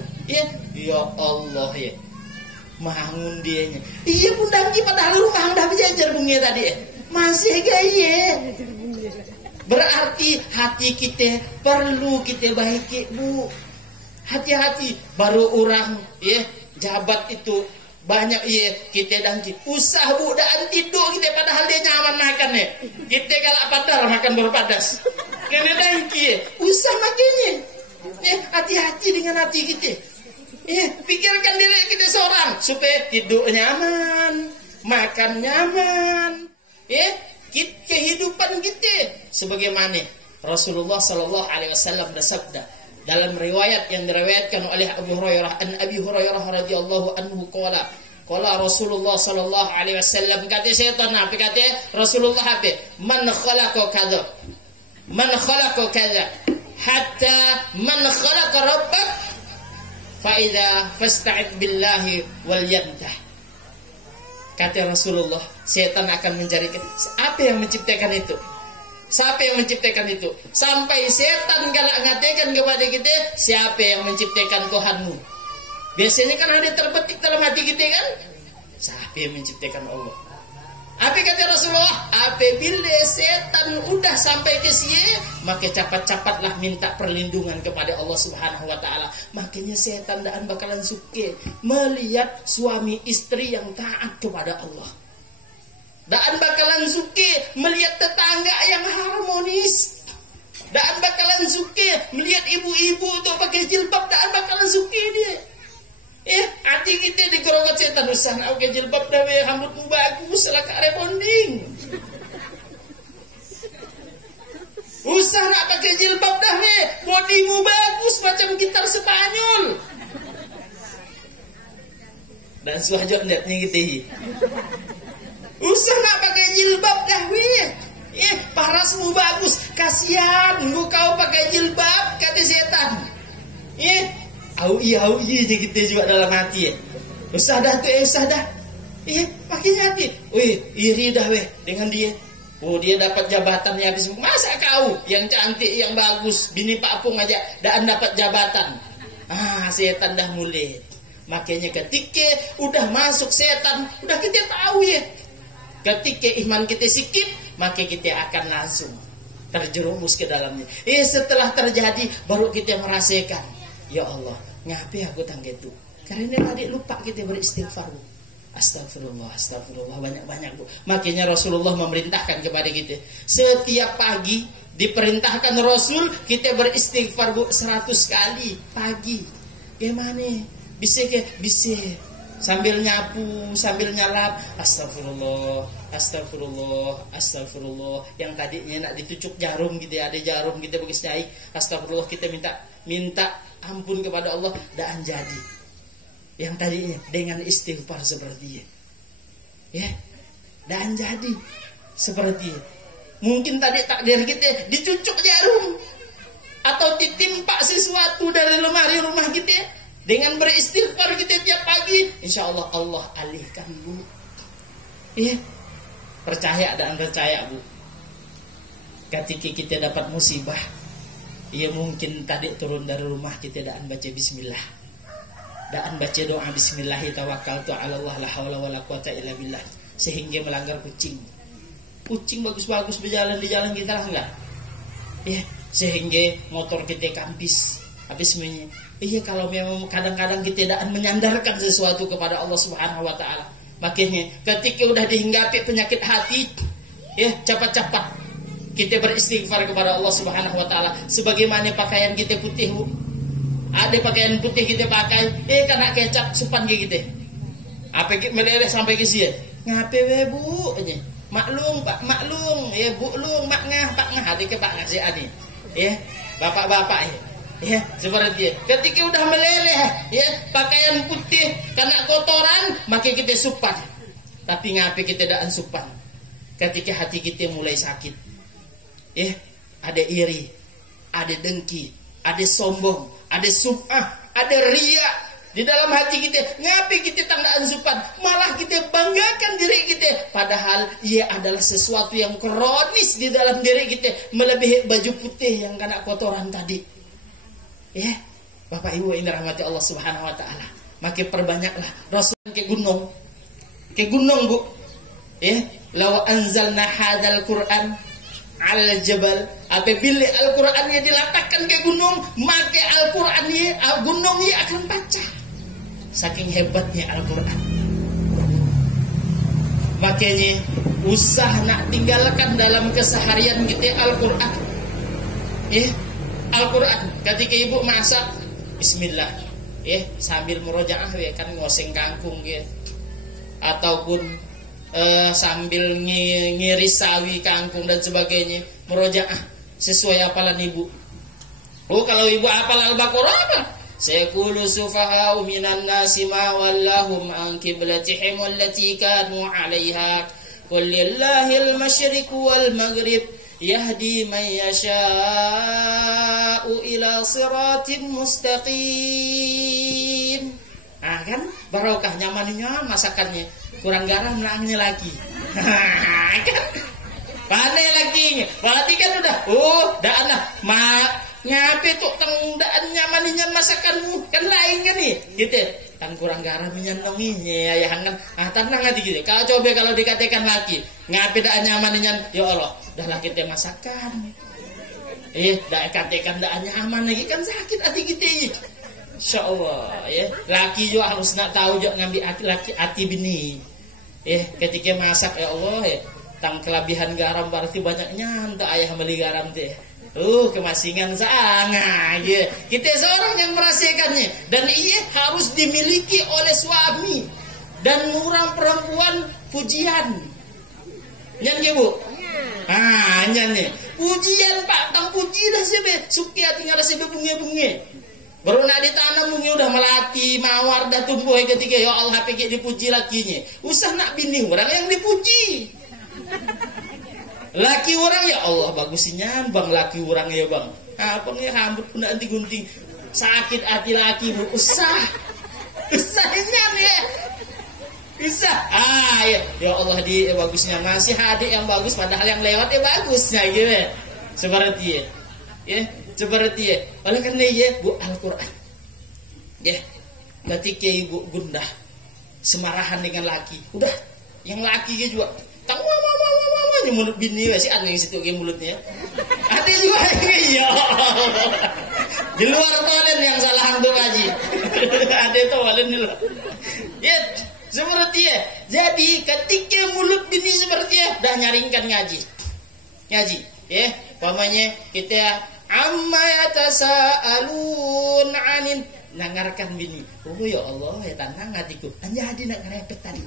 ya Allah ya, bangun dianya, iya pundangnya padahal rumah udah bejejer bunga tadi, masih gaya. Berarti hati kita perlu kita baiki bu. Hati-hati. Baru orang ya jabat itu banyak ya kita dangki. Usah bu dan tidur kita padahal dia nyaman makan ya. Kita kalau padar makan baru padas. Kena dangki ya. Usah makanya. Hati-hati dengan hati kita. Pikirkan diri kita seorang supaya tidur nyaman, makan nyaman. Kehidupan kita sebagaimana Rasulullah sallallahu alaihi wasallam bersabda dalam riwayat yang diriwayatkan oleh Abu Hurairah, an Abi Hurairah radhiyallahu anhu qala Rasulullah sallallahu alaihi wasallam, kata setan apa kata Rasulullah apa, man khalaqa kadza hatta man khalaqa rabbak fa idza fasta'id billahi wal yantah. Kata Rasulullah, setan akan mencarikan apa yang menciptakan itu. Siapa yang menciptakan itu? Sampai setan galak ngatakan kepada kita, siapa yang menciptakan Tuhanmu? Biasanya kan ada terbetik dalam hati kita kan? Siapa yang menciptakan Allah? Apa kata Rasulullah? Apabila setan udah sampai ke sini, maka cepat-cepatlah minta perlindungan kepada Allah Subhanahu wa taala. Makanya setan dan bakalan suka melihat suami istri yang taat kepada Allah. Dan bakalan suka melihat tetangga yang harmonis. Dan bakalan suka melihat ibu-ibu untuk pakai jilbab, dan bakalan suka dia. Hati kita digorogot setan, usah nak pakai jilbab dah weh, rambutmu bagus lah kak rebonding. Usah nak pakai jilbab dah weh, bodimu bagus macam gitar Spanyol. Dan suhajar lihatnya kita ini. Usah nak pakai jilbab dah weh. Parasmu bagus, kasihan kau pakai jilbab, kata setan. Au iya je kita juga dalam hati. Usah dah tu, usah dah. Makin hati. Iri dah weh dengan dia. Oh, dia dapat jabatannya habis. Masa kau yang cantik, yang bagus, bini Pak Apung aja dan dapat jabatan. Setan dah mulai. Makanya ketika udah masuk setan, udah kita tahu ya. Ketika iman kita sikit, maka kita akan langsung terjerumus ke dalamnya. Setelah terjadi baru kita merasakan, ya Allah, ngapain aku tangga itu? Karena tadi lupa kita beristighfar. Astagfirullah, astagfirullah, banyak-banyak bu. Makanya Rasulullah memerintahkan kepada kita, setiap pagi diperintahkan Rasul kita beristighfar bu 100 kali pagi. Gimana? Bisa ke? Bisa. Sambil nyapu, sambil nyalap, astagfirullah, astagfirullah, astagfirullah. Yang tadinya nak ditucuk jarum gitu, ada jarum kita bagi naik, astagfirullah, kita minta ampun kepada Allah, dan jadi yang tadinya dengan istighfar seperti ya, dan jadi seperti mungkin tadi takdir kita dicucuk jarum atau ditimpa sesuatu dan dari lemari rumah kita, dengan beristighfar kita tiap pagi, insya Allah Allah alihkan, Bu. Iya, percaya dan percaya, Bu. Ketika kita dapat musibah, iya mungkin tadi turun dari rumah kita dan baca bismillah, dan baca doa bismillahi tawakkaltu ala Allah la haula wala quwata illa billah, sehingga melanggar kucing bagus-bagus berjalan di jalan kita lah enggak, ya, sehingga motor kita kampis habis semuanya. Iya, kalau memang kadang-kadang kita tidak menyandarkan sesuatu kepada Allah Subhanahu wa taala, makanya ketika udah dihinggapi penyakit hati, ya cepat-cepat kita beristighfar kepada Allah Subhanahu wa taala. Sebagaimana pakaian kita putih, Bu. Ada pakaian putih kita pakai, kena kecap supan kita. Apa meleleh sampai ke sini? Ngape we, Bu? Maklum, Pak, maklum. Ya, Bu lung, mak ngah, Pak ngah. Adik Pak ngah si ani. Ya, bapak-bapak ya, seperti itu. Ketika udah meleleh, ya, pakaian putih kena kotoran, maka kita supan. Tapi ngape kita tidak supan? Ketika hati kita mulai sakit, ya, ada iri, ada dengki, ada sombong, ada sum'ah, ada riya di dalam hati kita. Ngapain kita tandaan supan? Malah kita banggakan diri kita, padahal ia adalah sesuatu yang kronis di dalam diri kita, melebihi baju putih yang kena kotoran tadi. Ya, Bapak Ibu yang dirahmati Allah Subhanahu wa taala, maka perbanyaklah Rasul ke gunung, Bu. Ya, law anzalna hadzal Qur'an al-jabal, apabila Al-Qurannya diletakkan ke gunung, maka Al-Qurannya, gunungnya akan pecah. Saking hebatnya Al-Quran. Makanya usah nak tinggalkan dalam keseharian kita Al-Quran. Ya, Al-Quran. Ketika ibu masak, bismillah. Ya, sambil murojaah ya, kan ngoseng kangkung ya. Ataupun sambil ngiris sawi, kangkung dan sebagainya, murojaah sesuai hafalan ibu. Oh, kalau ibu hafal Al-Baqarah apa? Sayaqulu sufaha'u minan nasi ma wallahum an qiblatihim allati kanu 'alaiha. Qul lillahil masyriqu wal maghrib yahdi man yasha'u ila siratin mustaqim. Ah, kan barokah, nyamannya masakannya. Kurang garam nangnya lagi. Kan pandai lagi. Berarti kan udah daan lah. Ngape tuh tengdaan nyamaninya masakanmu? Kan lain kan nih. Gitu. Kan kurang garam nyandongi ya kan. Tenang hati gitu. Kalau coba kalau dikatakan lagi, ngape daan nyamaninya, ya Allah, dah lah kita masakan. Dah katakan daan nyaman lagi kan sakit hati kita. Insyaallah ya. Laki juga harus nak tahu juga ngambil hati bini. Ketika masak, ya Allah ya, tang kelebihan garam berarti banyaknya entah ayah beli garam teh. Kemasingan sangat ya. Kita seorang yang merasakannya, dan ia harus dimiliki oleh suami dan orang perempuan pujian. Nyan Bu? Nyan pujian Pak, tang puji dah sebe, suki hati ngara sebe bunga-bunga. Baru nak ditanam bunga udah melati, mawar dah tumbuh ketika ya Allah pikir dipuji lakinya. Usah nak bini orang yang dipuji. Laki orang, ya Allah bagusnya bang laki orang ya bang. Apa nih rambut pun nanti gunting, sakit hati laki bu. Usahnya nih. Bisa. Ya Allah di bagusnya masih adik yang bagus, padahal yang lewat ya bagusnya gitu. Seperti ya. Seperti ya. Oleh karena ya Bu, Al-Quran. Ya. Ketika ibu gundah semarahan dengan laki, udah yang laki juga tahu ini mulut bini sih ada yang situ game mulutnya. Ada juga ya. Di luar toilet yang salah hantu ngaji. Ada toilet di luar. Ya, seperti ya. Jadi ketika mulut bini seperti ya, dah nyaringkan ngaji. Ya, pamanya kita amma yatasaalun anin, nangarkan bini. Oh ya Allah, ya tenang hatiku. Jadi nak ngerepet tadi.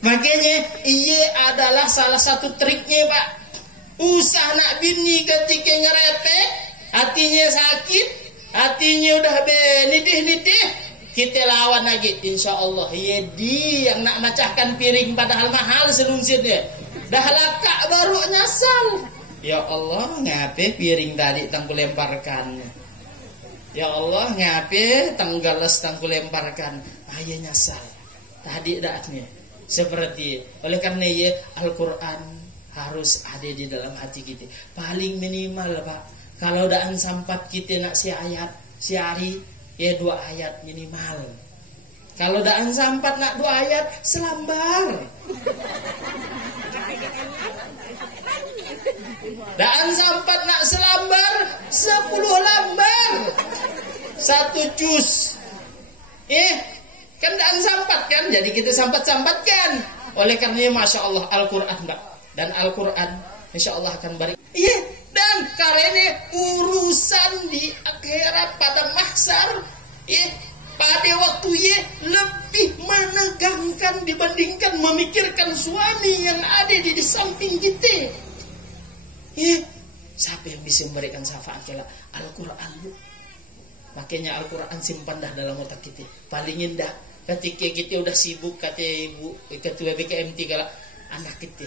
Makanya iya adalah salah satu triknya Pak. Usah nak bini ketika ngerepet, hatinya sakit, hatinya udah nidih-nidih, kita lawan lagi. Insya Allah iya dia yang nak macahkan piring padahal mahal selungsirnya. Dah lakak baru nyasal. Ya Allah, ngape piring tadi tangku lemparkan. Ya Allah, ngape tanggalas tangku lemparkan. Ayah nyasar. Tadi daknya. Seperti oleh karena ya Al-Quran harus ada di dalam hati kita. Paling minimal Pak. Kalau daan sampat kita nak si ayat, si hari, ya 2 ayat minimal. Kalau daan sampat nak 2 ayat, selambar. Daan sampat nak selambar, 10 lambar. 1 juz. Kan daan sampat kan, jadi kita sampat-sampatkan. Oleh karena Masya Allah Al-Quran Mbak. Dan Al-Quran Insya Allah akan balik. Dan karena urusan di akhirat pada mahsyar, pada waktu lebih menegangkan dibandingkan memikirkan suami yang ada di samping kita. Siapa yang bisa memberikan syafaat kala Al-Quran Bu? Makanya Al-Quran simpan dah dalam otak kita. Paling indah ketika kita udah sibuk kata ibu ketua BKMT kala anak kita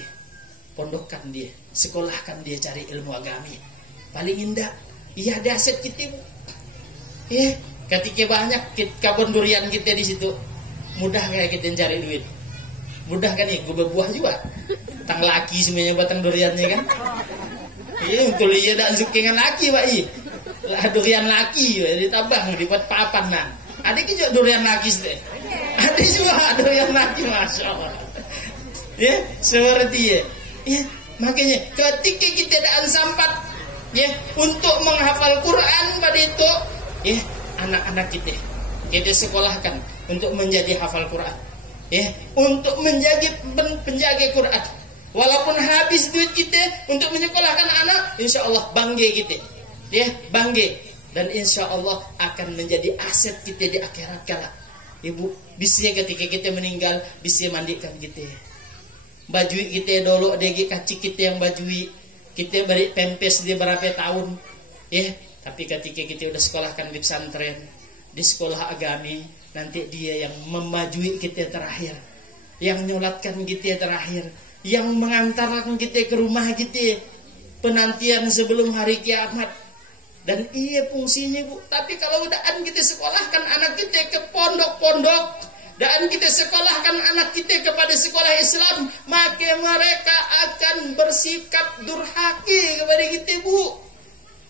pondokkan dia, sekolahkan dia cari ilmu agama. Paling indah, iya ada aset kita Bu. Ketika banyak kebun durian kita di situ, mudah kayak kita cari duit. Mudah kan gue berbuah juga. Tang laki semuanya batang duriannya kan. Untuk dia dan sukingan laki Pak lah durian laki ditabang dibuat papan nah. Ada juga durian laki sih. Ada juga durian laki Masya Allah. Seperti makanya ketika kita daan sampat untuk menghafal Quran pada itu anak-anak kita sekolahkan untuk menjadi hafal Quran. Untuk menjadi penjaga Quran. Walaupun habis duit kita untuk menyekolahkan anak, insya Allah bangga kita. Bangga. Dan insya Allah akan menjadi aset kita di akhirat kala. Ibu, bisa ketika kita meninggal, bisa mandikan kita. Bajui kita dulu, degi kacik kita yang bajui. Kita beri pempes di berapa tahun. Tapi ketika kita udah sekolahkan di pesantren, di sekolah agami, nanti dia yang memajui kita terakhir. Yang nyolatkan kita terakhir. Yang mengantarkan kita ke rumah kita. Penantian sebelum hari kiamat. Dan iya fungsinya Bu. Tapi kalau daan kita sekolahkan anak kita ke pondok-pondok, dan kita sekolahkan anak kita kepada sekolah Islam, maka mereka akan bersikap durhaka kepada kita Bu.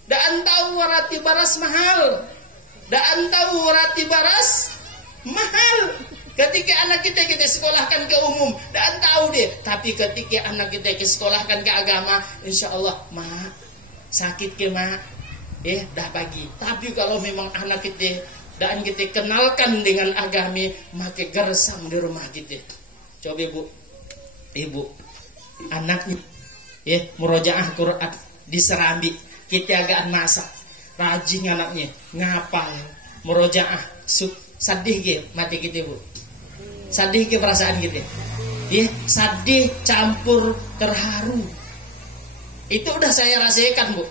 Dan tahu rati baras mahal. Dan tahu rati baras mahal. Ketika anak kita sekolahkan ke umum, dan tahu deh. Tapi ketika anak kita sekolahkan ke agama, insya Allah mak sakit ke mak. Dah pagi. Tapi kalau memang anak kita dan kita kenalkan dengan agami, maka gersang di rumah kita. Coba Bu, ibu, anaknya, murojaah Quran di serambi, kita agak masak, rajin anaknya, ngapal, murojaah, sadih ke mati kita Bu, sadih ke perasaan kita, sadih campur terharu. Itu udah saya rasakan Bu.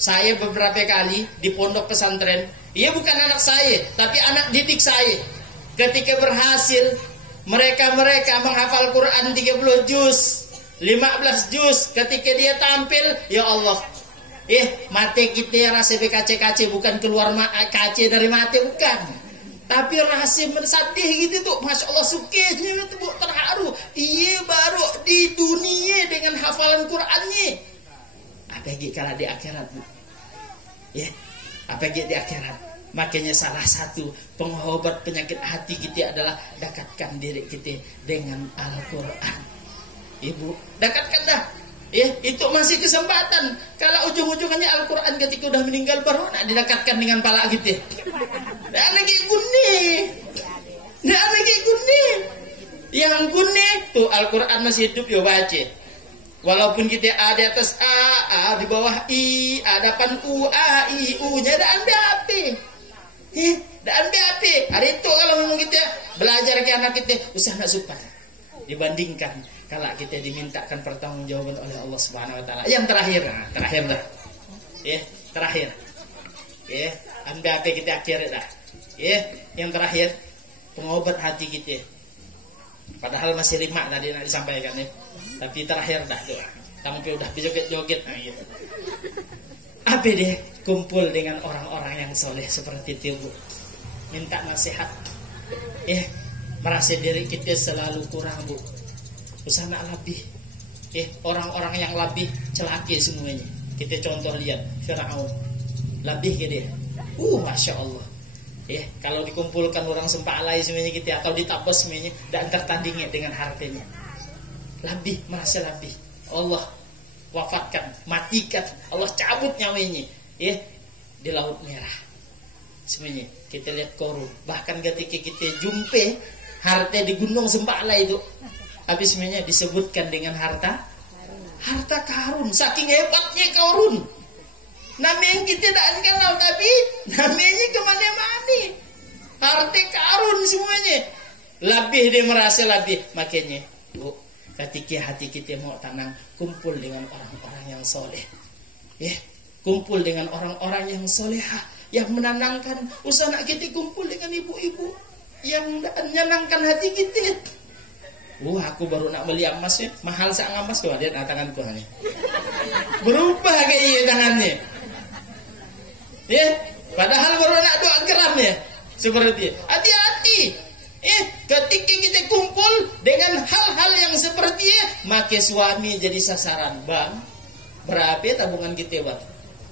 Saya beberapa kali di pondok pesantren, bukan anak saya, tapi anak didik saya. Ketika berhasil, mereka menghafal Quran 30 juz, 15 juz. Ketika dia tampil, ya Allah, mati kita rasa BKC-KC, bukan keluar KC dari mati, bukan. Tapi rasa sedih gitu tuh, Masya Allah sukanya itu Bu, terharu. Baru di dunia dengan hafalan Qurannya. Apalagi kalau di akhirat Bu. Apalagi di akhirat. Makanya salah satu pengobat penyakit hati kita adalah dekatkan diri kita dengan Al-Quran. Ibu, dekatkan dah. Itu masih kesempatan. Kalau ujung-ujungnya Al-Quran ketika udah meninggal baru nak didekatkan dengan pala kita. Dah lagi kuning. Yang kuning tuh Al-Quran masih hidup yo baca. Walaupun kita A di atas A di bawah I, ada depan U, A, I, U-nya ada BAP. Dan BAP. Hari itu kalau memang kita belajar ke anak kita, usah nak suka. Dibandingkan kalau kita dimintakan pertanggungjawaban oleh Allah Subhanahu wa taala. Yang terakhir dah. Terakhir. BAP kita akhir dah. Yang terakhir pengobat hati kita. Padahal masih 5 tadi nak disampaikan Tapi terakhir dah tuh. Sampai udah joget-joget nah gitu. Apa deh kumpul dengan orang-orang yang soleh seperti itu Bu. Minta nasihat. Merasa diri kita selalu kurang Bu. Usaha lebih. Orang-orang yang lebih celaka semuanya. Kita contoh lihat Firaun. Lebih ke dia. Masya Allah. Kalau dikumpulkan orang sempalai semuanya kita atau ditabas semuanya dan tertandingnya dengan hartanya. Lebih, merasa lebih. Allah wafatkan, matikan, Allah cabut nyawanya. Di Laut Merah. Semuanya kita lihat korun. Bahkan ketika kita jumpa harta di Gunung Sempala itu, habis semuanya disebutkan dengan harta karun. Saking hebatnya korun. Namanya kita tidak kenal tapi namanya kemana-mana. Harta karun semuanya. Lebih dia merasa lebih. Makanya Bu, ketika hati kita mau tenang, kumpul dengan orang-orang yang soleh. Kumpul dengan orang-orang yang solehah, yang menenangkan. Usaha kita kumpul dengan ibu-ibu yang menyenangkan hati kita. Aku baru nak beli emasnya, mahal sangat emas tuh, lihat tanganku hanya. Berubah kayak tangannya. Padahal baru nak 2 gram ya. Seperti hati-hati. Ketika kita kumpul dengan hal-hal yang seperti maka suami jadi sasaran. Bang, berapa tabungan kita Bang?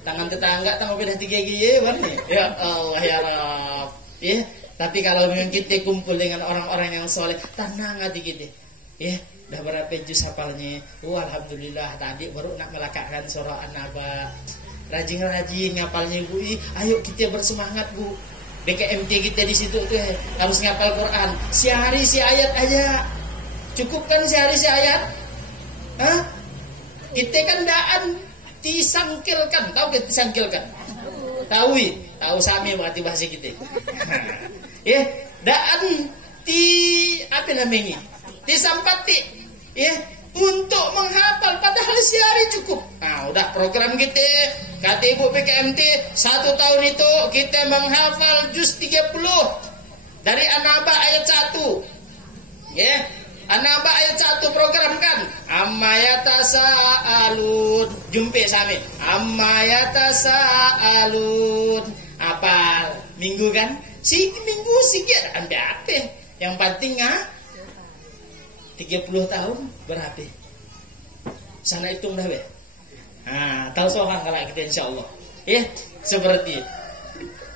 Tangan tetangga tanggung beda 3 gigi Bang nih. Ya Allah ya Rabb. Tapi kalau memang kita kumpul dengan orang-orang yang soleh, tenang hati kita. Dah berapa juz hafalnya? Alhamdulillah tadi baru nak melakakkan surah An-Naba. Rajin-rajin ngapalnya Bu. Ayo kita bersemangat Bu. BKMT kita di situ tuh harus ngapal Quran. Sehari si ayat aja. Cukup kan sehari si ayat? Kita kan daan disangkilkan. Tahu kita disangkilkan? Tahu sami berarti bahasa kita. Daan apa namanya? Disampati. Untuk menghafal padahal sehari cukup. Udah program kita kata Ibu PKMT 1 tahun itu kita menghafal juz 30 dari An-Naba ayat 1. An-Naba ayat 1 program kan. Amma yatasaalun. Jumpe sami. Amma yatasaalun. Apal minggu kan? Minggu sikit ambil apa? Yang penting 30 tahun berapa? Sana hitung dah be. Tahu soal kalau kita insya Allah. Seperti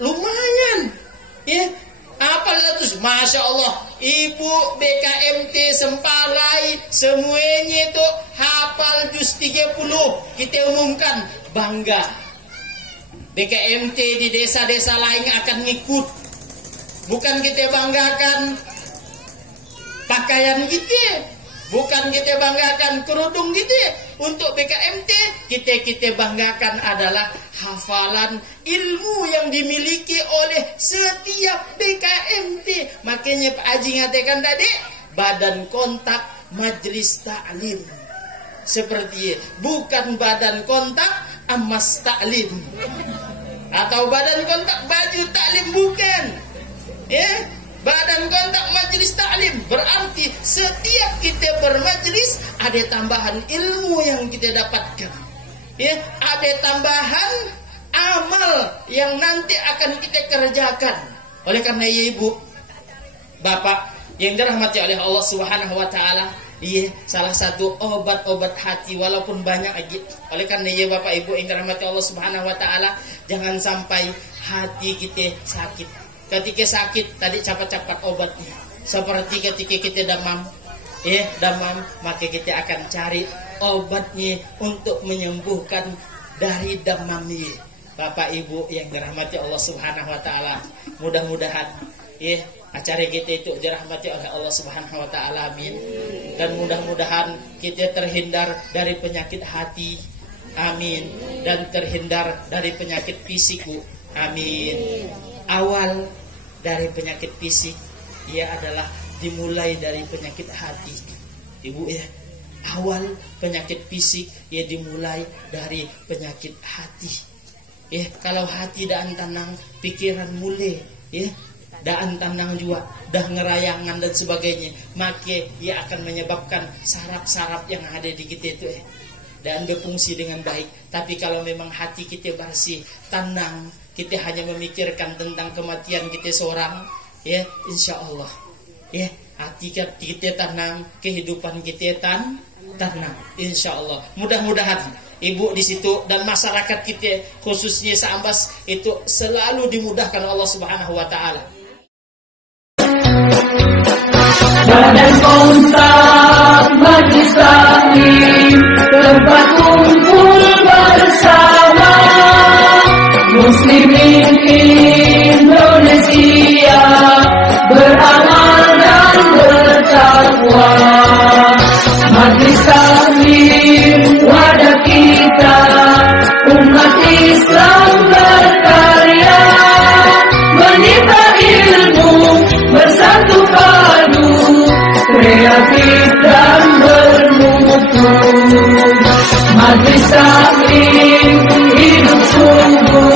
lumayan. Apa terus? Masya Allah. Ibu BKMT Sempalai semuanya itu hafal juz 30. Kita umumkan bangga. BKMT di desa-desa lain akan ngikut. Bukan kita banggakan pakaian kita, bukan kita banggakan kerudung kita. Untuk BKMT kita banggakan adalah hafalan ilmu yang dimiliki oleh setiap BKMT. Makanya Pak Haji ngatakan tadi badan kontak majelis taklim. Seperti bukan badan kontak amas taklim atau badan kontak baju taklim, bukan. Badan kontak majelis taklim berarti setiap kita bermajelis ada tambahan ilmu yang kita dapatkan. Ada tambahan amal yang nanti akan kita kerjakan. Oleh karena Ibu, Bapak yang dirahmati oleh Allah Subhanahu wa taala, salah satu obat-obat hati walaupun banyak lagi. Oleh karena Bapak Ibu yang dirahmati Allah Subhanahu wa taala, jangan sampai hati kita sakit. Ketika sakit tadi cepat-cepat obatnya. Seperti ketika kita demam, maka kita akan cari obatnya untuk menyembuhkan dari demamnya. Bapak Ibu yang dirahmati Allah Subhanahu wa taala, mudah-mudahan acara kita itu dirahmati oleh Allah Subhanahu wa taala, amin. Dan mudah-mudahan kita terhindar dari penyakit hati, amin, dan terhindar dari penyakit fisik, amin. Awal dari penyakit fisik adalah dimulai dari penyakit hati, Ibu Awal penyakit fisik dimulai dari penyakit hati. Kalau hati dan tenang, pikiran mulai dan tenang juga, dah ngerayangan dan sebagainya, maka ia akan menyebabkan saraf-saraf yang ada di kita itu dan berfungsi dengan baik. Tapi kalau memang hati kita bersih, tenang, kita hanya memikirkan tentang kematian kita seorang, ya insya Allah, ya hati kita tenang, kehidupan kita tenang, insya Allah. Mudah-mudahan ibu di situ dan masyarakat kita khususnya Seambas itu selalu dimudahkan Allah Subhanahu wa taala. Badan kontak majlis taklim, tempat kumpul bersama muslimin Indonesia, beramal dan bertakwa. Majlis taklim wadah kita, umat Islam berkarya, menimba ilmu bersatu padu, kreatif dan bermutu. Majlis taklim hidup sungguh